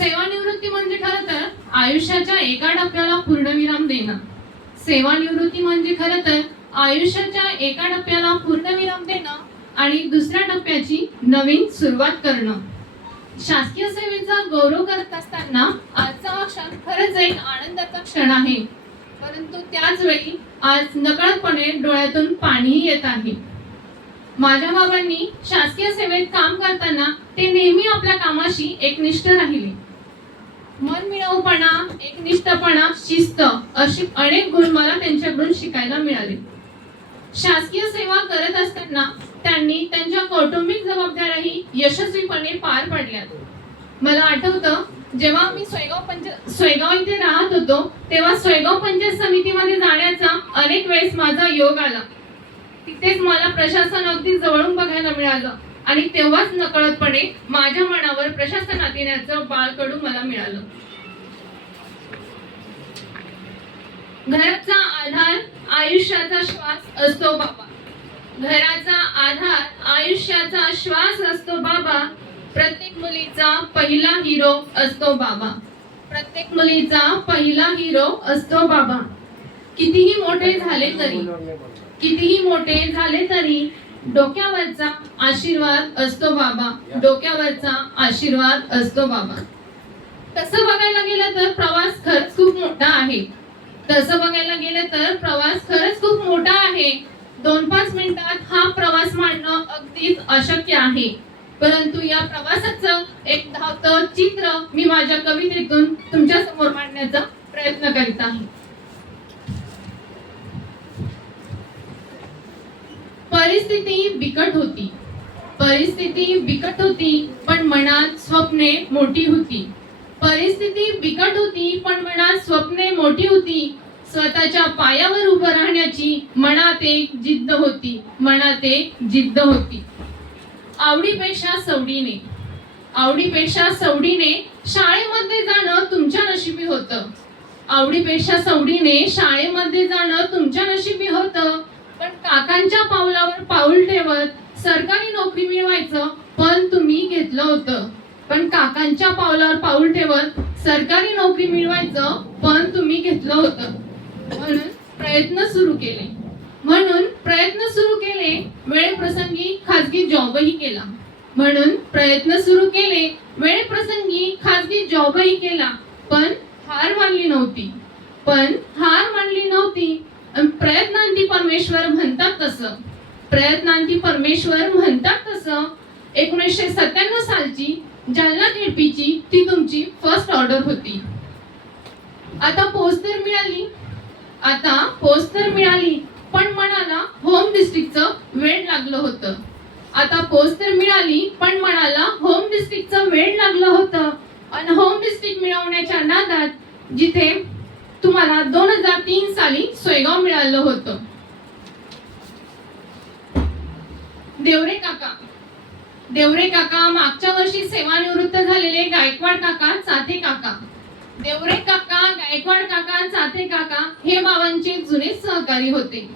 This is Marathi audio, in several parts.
सेवानिवृत्ती म्हणजे खरं तर आयुष्याच्या एका टप्प्याला पूर्णविराम देणं. सेवानिवृत्ती म्हणजे खरं तर आयुष्याच्या एका टप्प्याला पूर्णविराम देणं आणि दुसऱ्या टप्प्याची नवीन सुरुवात करणं. शासकीय सेवेचा गौरव करत असताना आजचा क्षण खरंच एक आनंदाचा क्षण आहे. परंतु त्याच वेळी आज नकळतपणे डोळ्यातून पाणीही येत आहे. माझ्या बाबांनी शासकीय सेवेत काम करताना ते नेहमी आपल्या कामाशी एकनिष्ठ राहिले. मनमिळाऊपणा, एकनिष्ठपणा, शिस्त अशी अनेक गुण मला त्यांच्याकडून शिकायला मिळाले. शासकीय सेवा करत असताना त्यांनी त्यांच्या कौटुंबिक जबाबदाऱ्याही यशस्वीपणे पार पडल्या. मला आठवतं, जेव्हा आम्ही सोयगाव इथे राहत होतो तेव्हा सोयगाव पंचायत समितीमध्ये जाण्याचा अनेक वेळेस माझा योग आला. तिथेच मला प्रशासन अगदी जवळून बघायला मिळालं आणि तेव्हाच नकळतपणे माझ्या मनावर प्रशासनात येण्याचं बाळकडू मला मिळालं. घराचा आधार आयुष्याचा श्वास असतो बाबा. घराचा आधार आयुष्याचा श्वास असतो बाबा. प्रत्येक मुलीचा पहिला हिरो असतो बाबा. प्रत्येक मुलीचा पहिला हिरो असतो बाबा. कितीही मोठे झाले तरी डोक्यावरचा आशीर्वाद असतो बाबा. डोक्यावरचा आशीर्वाद असतो बाबा. तसं बघायला गेलं तर प्रवास खरंच खूप मोठा आहे. 2-5 मिनिटात हा प्रवास मांडणं अगदीच अशक्य आहे. परंतु या प्रवासाचं एक धावतं चित्र मी माझ्या कवितेतून तुमच्या समोर मांडण्याचा प्रयत्न करीत आहे. परिस्थिती बिकट होती पण मनात स्वप्ने मोठी होती. मोठी होती. स्वतःच्या पायावर उभं राहण्याची मनात एक जिद्द होती. आवडीपेक्षा सवडीने शाळेमध्ये जाणं तुमच्या नशिबी होतं. पण काकांच्या पावलावर पाऊल ठेवत सरकारी नोकरी मिळवायचं पण तुम्ही घेतलं होतं. म्हणून प्रयत्न सुरू केले. वेळेप्रसंगी खाजगी जॉबही केला. पण हार मानली नव्हती. प्रयत्नांती परमेश्वर म्हणतात तसं 1997 सालची जालना केडपीची ती तुमची फर्स्ट ऑर्डर होती. आता पोस्ट तर मिळाली पण मनाला होम डिस्ट्रिक्टचं वेड लागलं होतं. आणि होम डिस्ट्रिक्ट मिळवण्याच्या नादात जिथे तुम्हाला 2003 साली सोयगाव मिळालं होतं. देवरे काका मागच्या वर्षी सेवानिवृत्त झालेले गायकवाड काका चाथे काका हे बाबांचे जुने सहकारी होते.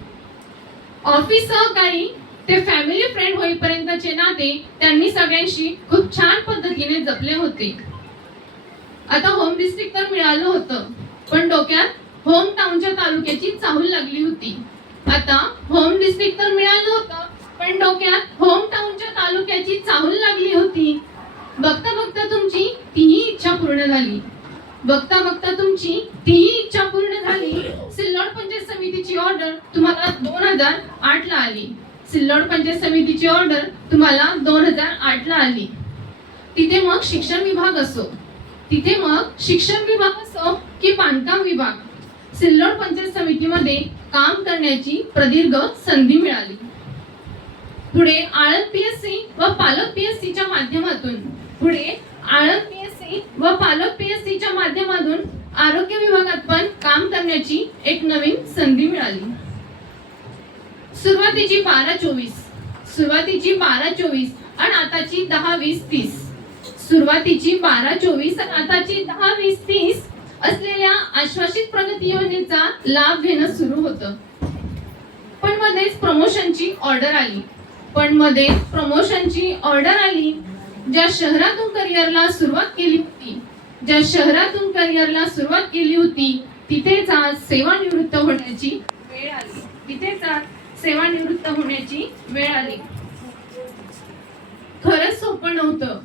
ऑफिस सहकारी ते फॅमिली फ्रेंड होईपर्यंतचे नाते त्यांनी सगळ्यांशी खूप छान पद्धतीने जपले होते. आता होम डिस्ट्रिक्ट तर मिळालं होतं पण डोक्यात होम टाउनच्या तालुक्याची चाहूल लागली होती. बघता बघता तुमची तीही इच्छा पूर्ण झाली. सिल्लोड पंचायत समितीची ऑर्डर तुम्हाला 2008 ला आली. तिथे मग शिक्षण विभाग असो की बांधकाम विभाग, सिल्लोड पंचायत समितीमध्ये काम करण्याची प्रदीर्घ संधी मिळाली. पुढे आळंद पीएससी व पालक पीएससीच्या माध्यमातून आरोग्य विभागात पण काम करण्याची एक नवीन संधी मिळाली. सुरुवातीची 12-24 आणि आताची 10-20-30 असलेल्या आश्वासित प्रगती योजनेचा लाभ घेणं सुरू होतं. पण मध्येच प्रमोशनची ऑर्डर आली. ज्या शहरातून करिअरला सुरुवात केली होती, ज्या शहरातून करिअरला सुरुवात केली होती तिथेच आज सेवानिवृत्त होण्याची वेळ आली. तिथेच आज सेवानिवृत्त होण्याची वेळ आली. खरंच सोपं नव्हतं.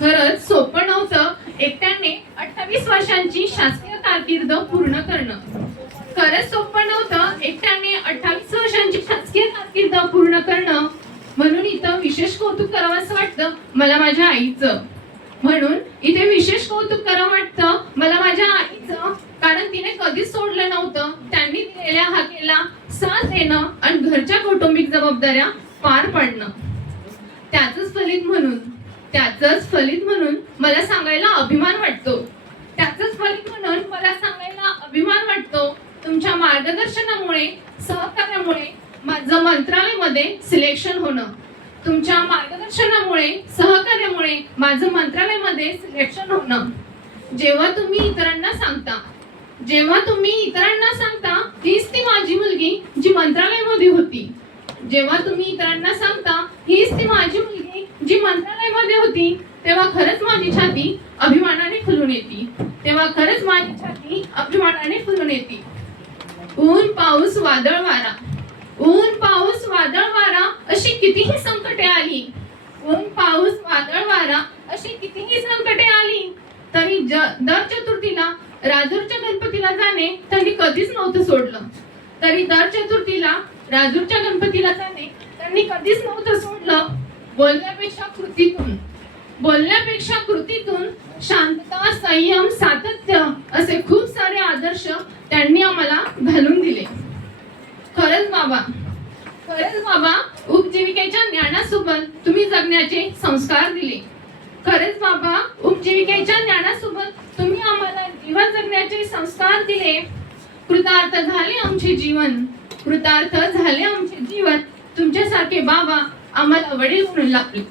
खरंच सोपं नव्हतं एकट्याने 28 वर्षांची शासकीय कारकीर्द पूर्ण करणं. खरंच सोपं नव्हतं एकट्याने 28 वर्षांची शासकीय कारकीर्द पूर्ण करणं. म्हणून इथं विशेष कौतुक करावंसं वाटतं मला माझ्या आईचं. म्हणून इथे विशेष कौतुक करावं वाटतं मला माझ्या आईचं, कारण तिने कधीच सोडलं नव्हतं. त्यांनी दिलेल्या हाकेला साथ देणं आणि घरच्या कौटुंबिक जबाबदाऱ्या पार पाडणं. त्याचंच फलित म्हणून मला सांगायला अभिमान वाटतो. त्याचंच फलित म्हणून मला सांगायला अभिमान वाटतो. तुमच्या मार्गदर्शनामुळे, सहकार्यामुळे माझं मंत्रालयामध्ये सिलेक्शन होणं. तुमच्या मार्गदर्शनामुळे, सहकार्यामुळे माझं मंत्रालयामध्ये सिलेक्शन होणं. जेव्हा तुम्ही इतरांना सांगता हीच ती माझी मुलगी जी मंत्रालयामध्ये होती. जेव्हा तुम्ही इतरांना सांगता हीच ती माझी मुलगी जी मंत्रालयामध्ये होती, तेव्हा खरंच माझी छाती अभिमानाने फुलून येते. ऊन पाऊस वादळ वारा अशी कितीही संकटे आली तरी दर चतुर्थीला राजूरच्या गणपतीला जाणे त्यांनी कधीच नव्हतं सोडलं. बोलण्यापेक्षा कृतीतून शांतता, संयम, सातत्य असे खूप सारे आदर्श त्यांनी आम्हाला घालून दिले. खरंच बाबा उपजीविकेच्या ज्ञानासोबत तुम्ही जगण्याचे संस्कार दिले. खरंच बाबा उपजीविकेच्या ज्ञानासोबत तुम्ही आम्हाला जीवन जगण्याचे संस्कार दिले. कृतार्थ झाले आमचे जीवन. तुमच्यासारखे बाबा आम्हाला वडील म्हणून लाभले.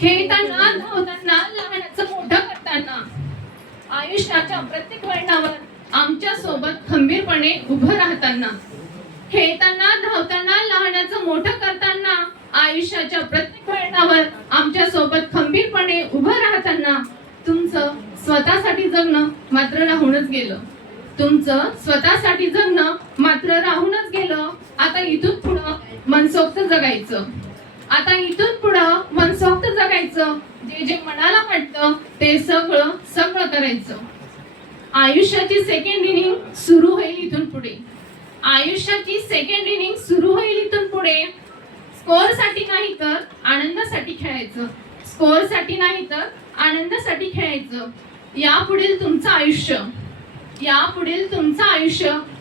खेळताना धावताना लहानाचं मोठं करताना आयुष्याच्या प्रत्येक वळणावर आमच्या सोबत खंबीरपणे उभं राहताना. खेळताना धावताना लहानाचं मोठं करताना आयुष्याच्या प्रत्येक वळणावर आमच्या सोबत खंबीरपणे उभं राहताना तुमचं स्वतःसाठी जगणं मात्र राहूनच गेलं. आता इथून पुढं मनसोक्त जगायचं. जे मनाला वाटतं ते सगळं करायचं. आयुष्याची सेकंड इनिंग सुरू होईल इथून पुढे. स्कोअर साठी नाही तर आनंदासाठी खेळायचं. यापुढील तुमचं आयुष्य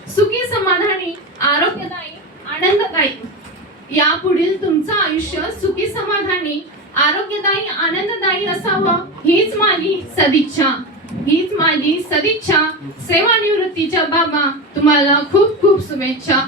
सुखी, समाधानी, आनंददायी असावं हीच माझी सदिच्छा. सेवानिवृत्तीच्या बाबा तुम्हाला खूप खूप शुभेच्छा.